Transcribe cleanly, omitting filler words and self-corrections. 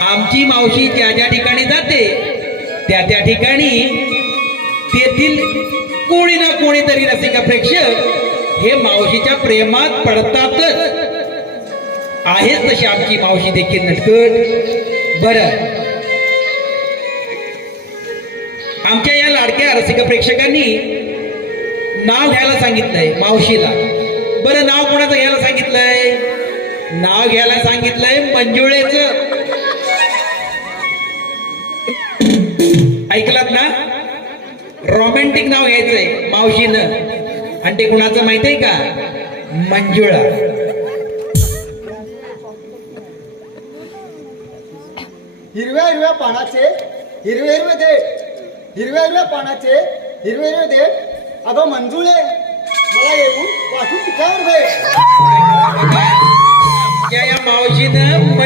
आमची मावशी ज्या ज्या ठिकाणी जाते त्या त्या ठिकाणी तेथील कोणी ना कोणीतरी रसिक प्रेक्षक हे मावशीच्या प्रेमात पडतातच. आहेच तशी आमची मावशी देखील नटखट. बरं, आमच्या या लाडक्या रसिक प्रेक्षकांनी नाव घ्यायला सांगितलंय मावशीला. बरं, नाव कोणाचं घ्यायला सांगितलंय? नाव घ्यायला सांगितलंय मंजुळेचं. ऐकलात ना? रोमॅन्टिक नाव घ्यायचंय मावशीनं. आणि ते कुणाचं माहितीये का? मंजुळा. हिरव्या हिरव्या पानाचे हिरवे हिरवे देठ, हिरव्या हिरव्या पानाचे हिरवे हिरवे देठ. अगं मंजुळे, मला येऊन वाटून पिठावर दे. या मावशीनं